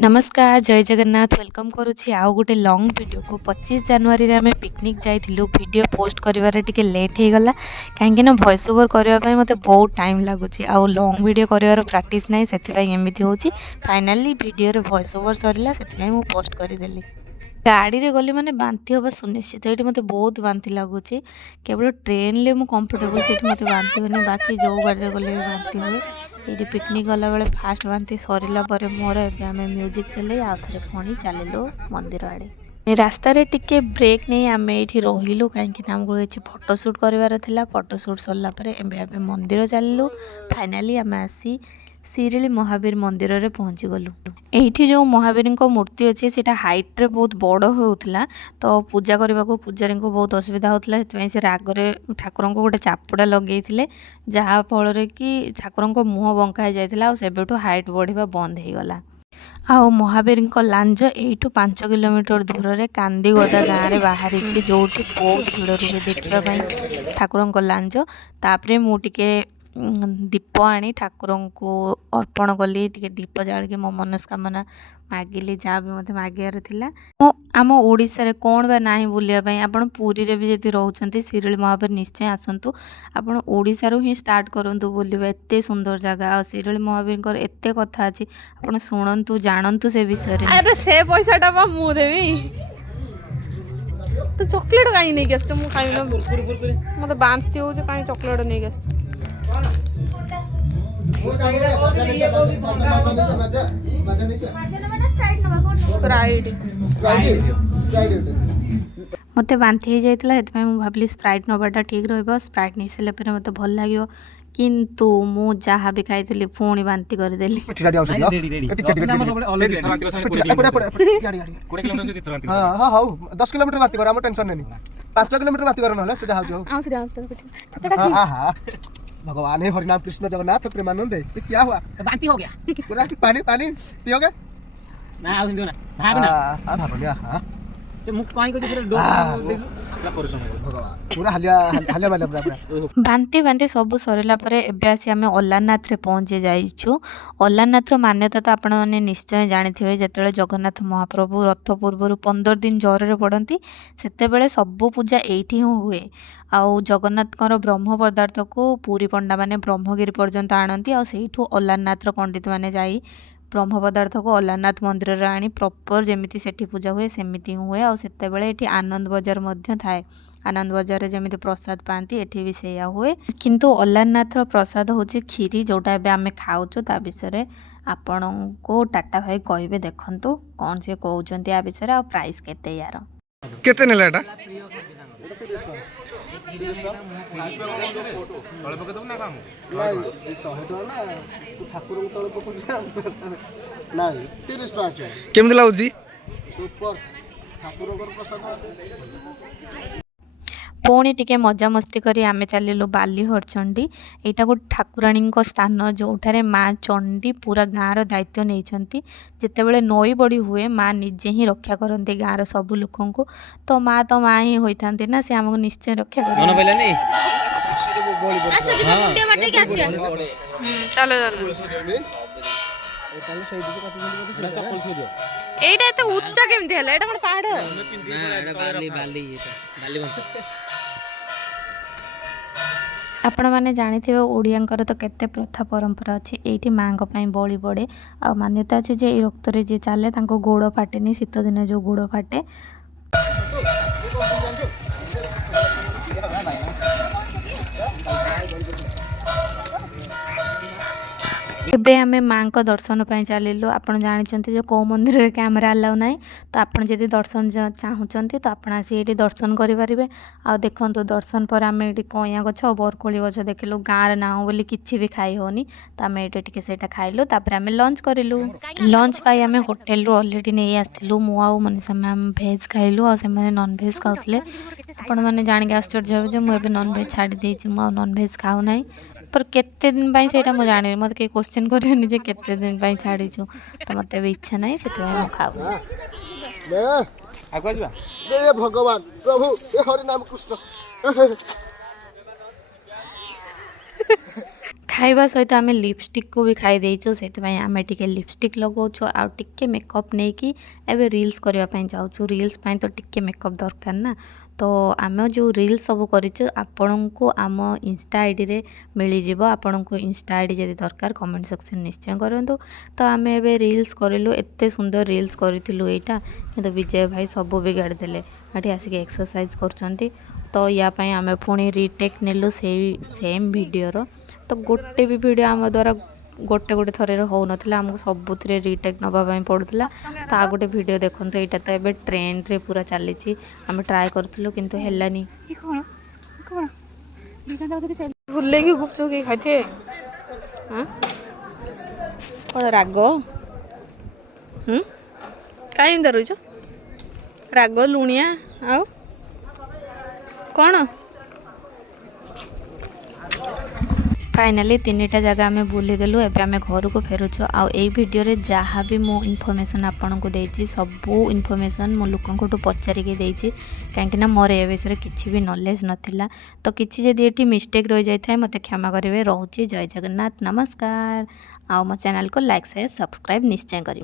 नमस्कार जय जगन्नाथ वेलकम करुँची आउ गोटे लंग वीडियो को 25 जनवरी रे आमे पिकनिक जाइथिलु वीडियो पोस्ट करिवारे टिके लेट हे गला काहेकि ना वॉइस ओवर करबा पय मते बहुत टाइम लागुची आउ लंग वीडियो करिवार प्रैक्टिस नै सेति पय एमिति होची फाइनली वीडियो रे वॉइस ओवर सरिला सेति पय मु पोस्ट करि देली। गाड़ी रे गली माने बांती होबा सुनिश्चित एठी मते बहुत बांती लागुची केवल ट्रेन ले मु कंफर्टेबल सेठी मते बांती होनी बाकी जो गाड़ी रे गले बांती हुए ये पिकनिक गला बेले फास्ट बांती सरिला परे मोर एबे आमे म्यूजिक चले आ थरे फोनी चलेलो मंदिर आड़े रास्ता रे टिके ब्रेक नहीं आमे एठी रहिलु काहेकि ना हमको एछि फोटो शूट करिवार थिला फोटो शूट सरला परे एबे मंदिर चललु फाइनली आमे आसी सिरिली महावीर मंदिर रे पहुँची गलु। एठी जो महावीर को मूर्ति अच्छी से हाइट रे बहुत बड़ होउथला तो पूजा करने को पूजारी को बहुत असुविधा होता है से रागरे ठाकुर को गोटे चापुड़ा लगे जहाँ फल कि ठाकुर को मुँह बंका जाता सेबेठू हाइट बढ़िया बंद हो गला। आउ महावीर लांज यू 5 किलोमीटर दूर रे कांदीगदा गाँव में बाहरी जो बहुत भिड़ रुहे देखापी ठाकुर लांज तापरे मुझे दीप आनी ठाकुर को अर्पण कली दीप जाल के मो मनस्कामना मागिली जहाँ भी मत मागार थिला। आम ओडिशा रे कौन बा नाही बुलिया आपण पुरी रे भी जदि रहउचंती सिरिल महावीर निश्चय आसंतु आपण ओडिशा रू ही स्टार्ट करंतु बुलिबा एते सुंदर जगह सिरिल महावीर कर एते कथा अछि आपण सुनंतु जानंतु से विषय रे। अरे से पैसाटा बा मु देबी तो चॉकलेट काई नै गस्त मु खाइ न मते बांती हो जे काई चॉकलेट नै गस्त मते बांती हो जाइतला एतपय मु भाबली स्प्राइट नबाटा ठीक रहबो स्प्राइट नै सेले पर मते भल लागियो किंतु मु जहाँ भी खाइली पुणी बांती करदेली। हाँ 10 किलोमीटर बांती कर टेंशन नहीं 5 किलोमीटर बांती कर ना भगवान हे हरिनाम कृष्ण जगन्नाथ प्रेमानंद ये क्या हुआ बांती हो गया पूरा पानी पानी पियोगे ना आउ दियो ना भाग ना हां भागनिया हां से मुख पानी को फिर डो भगवान पूरा हलिया हलिया वाला पूरा बांती बांती सब सरला परे एबे आसी आमे अल्लारनाथ रे पहुंचे जाइछु। अल्लारनाथ रो मान्यता तो आपण माने निश्चय जानिथिबे जेतेले जगन्नाथ महाप्रभु रथ पूर्व 15 दिन ज्वर रे पड़ती सेते बेले सब पूजा एठी हुए आउ जगन्नाथ ब्रह्म पदार्थ को पूरी पंडा माने ब्रह्मगिरी पर्यंत आणती आ सेठू अल्लारनाथ रो पंडित माने जाई ब्रह्म पदार्थ को अल्लारनाथ मंदिर रे आनी प्रॉपर जेमिति सेठी पूजा हुए सेमिति हुए आ सेते बेले एठी आनंद बाजार मध्य थाए आनंद बाजार रे जेमिति प्रसाद पाती एठी भी सेया हुए किंतु अल्लारनाथ रो प्रसाद होची खीरी जोटा एबे आमे खाउचो ता विषय रे आपण को टाटा भाई कहबे देखंतु कोन से कहउचंती आ विषय रे आ प्राइस केते यार केते नेला एटा केमती लाଗୁଛି पुणी टिके मजा मस्ती करी आमे चलिलु बाली हरचंडी एटा गोटे ठाकुराणी स्थान जोठारे माँ चंडी पूरा गाँव दायित्व नहीं जितेबले नई बड़ी हुए माँ निजे ही रक्षा करते गाँव सब लोक तो माँ ही होता ना से आमको निश्चय रक्षा एटा एते उच्चा केमथि हला एटा कोन पहाड़ ना एटा बाली बाली एटा बाली बंत आपण मैंने जानी ओडियांकर तो केते प्रथा परंपरा अच्छी ये माँ बली पड़े आ मान्यता अच्छी जे रक्त रे जे चले गोड़ फाटेनी शीत दिन जो गोड़ फाटे एबे आमे माँ को दर्शन पाई चलिलु आपण जानिचंती जो को मंदिर रे कैमरा अलाउ नाही तो आपण जदि दर्शन चाहूचंती तो आपण आसी एठी दर्शन करि परिबे आ देखंतु दर्शन पर आमे एठी कइया गछ और बरकोली गछ देखिलु गाँव रे ना बोली किछि भी खाई होनी तो आमे एठी टिके सेटा खाइलु तापर आमे लंच करिलु लंच पाई आमे होटल रो ऑलरेडी नै आस्थिलु मु आ मनीषा मैम भेज खाइलु आ से माने नॉन भेज खाउतले आपण माने जानि के आश्चर्य होबे जे मु एबे नॉन भेज छाडी देछि मु नॉन भेज खाउ नाही पर केते दिन पाई सेटा मु जानि मत के क्वेश्चन करबेनी जे केते दिन पाई छाडी छु तो मते भी इच्छा नाही सेते मु खाउ आगो जबा हे भगवान प्रभु हे हरि नाम कृष्ण ଖାଇବା ସହିତ ଆମେ ଲିପଷ୍ଟିକ୍କୁ ବି ଖାଇ ଦେଇଛୁ, ସେଥିପାଇଁ ଆମେ ଟିକେ ଲିପଷ୍ଟିକ୍ ଲଗାଉଛୁ ଆଉ ଟିକେ ମେକଅପ୍ ନେଇକି ଏବେ ରିଲ୍ସ କରିବା ପାଇଁ ଯାଉଛୁ। ରିଲ୍ସ ପାଇଁ ତ ଟିକେ ମେକଅପ୍ ଦରକାର ନା, ତ ଆମେ ଯେଉଁ ରିଲ୍ସ ସବୁ କରିଛୁ ଆପଣଙ୍କୁ ଆମ ଇନଷ୍ଟା ଆଇଡ଼ିରେ ମିଳିଯିବ। ଆପଣଙ୍କୁ ଇନଷ୍ଟା ଆଇଡ଼ି ଯଦି ଦରକାର କମେଣ୍ଟ ସେକ୍ସନ୍ ନିଶ୍ଚୟ କରନ୍ତୁ। ତ ଆମେ ଏବେ ରିଲ୍ସ କରିଲୁ, ଏତେ ସୁନ୍ଦର ରିଲ୍ସ କରିଥିଲୁ ଏଇଟା, କିନ୍ତୁ ବିଜୟ ଭାଇ ସବୁ ବିଗାଡ଼ି ଦେଲେ। ଏଠି ଆସିକି ଏକ୍ସରସାଇଜ୍ କରୁଛନ୍ତି, ତ ୟା ପାଇଁ ଆମେ ପୁଣି ରିଟେକ୍ ନେଲୁ ସେଇ ସେମ୍ ଭିଡ଼ିଓର। ତ ଗୋଟେ ବି ଭିଡ଼ିଓ ଆମ ଦ୍ୱାରା ଗୋଟେ ଥରରେ ହେଉନଥିଲା, ଆମକୁ ସବୁଥିରେ ରିଟେକ୍ ନେବା ପାଇଁ ପଡ଼ୁଥିଲା। ତ ଆଉ ଗୋଟେ ଭିଡ଼ିଓ ଦେଖନ୍ତୁ, ଏଇଟା ତ ଏବେ ଟ୍ରେଣ୍ଡରେ ପୁରା ଚାଲିଛି। ଆମେ ଟ୍ରାଏ କରିଥିଲୁ କିନ୍ତୁ ହେଲାନି। ଭୁଲେଇକି ଗୁପଚୁପ କିଏ ଖାଇଥିବେ? କ'ଣ ରାଗ? କାହିଁ ଏମିତି ରହିଛ? ରାଗ ଲୁଣିଆ ଆଉ କ'ଣ? फाइनाली 3टा जगह आम बुलीदेलु। एबे आम घर को फेरुछु। आउ एई वीडियो रे जहाँ भी मो इनफॉरमेशन आपन को देछि सबू इनफॉरमेशन मो लोकन को पचारिके देछि, कहीं मोर ए विषय किसी भी नॉलेज नथिला। तो किसी जदि एठी मिस्टेक रही जाए मते क्षमा करेंगे। रोचे जय जगन्नाथ, नमस्कार। आउ मो चैनल को लाइक शेयर सब्सक्राइब निश्चय करी।